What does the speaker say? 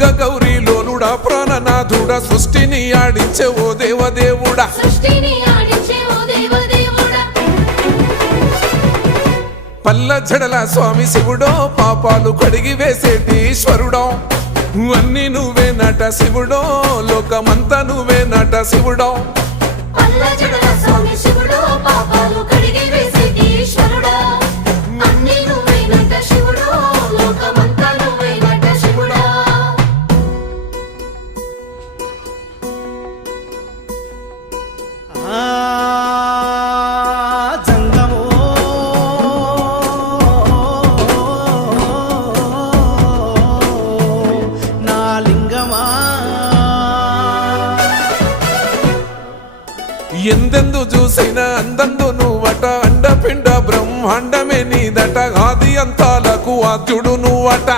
గంగ గౌరీ లోలుడా ప్రాణనాథుడా సృష్టిని ఆడించే ఓ దేవదేవుడా పల్ల జడల స్వామి శివుడో పాపాలు కడిగి వేసేటి ఈశ్వరుడో అన్ని నువ్వే నట శివుడో లోకమంతా నువ్వే నట శివుడో ఎందెందు చూసైనా అందందు నువ్వట అండపిండ బ్రహ్మాండమే నీదట ఆది అంతాలకు ఆద్యుడు నువ్వట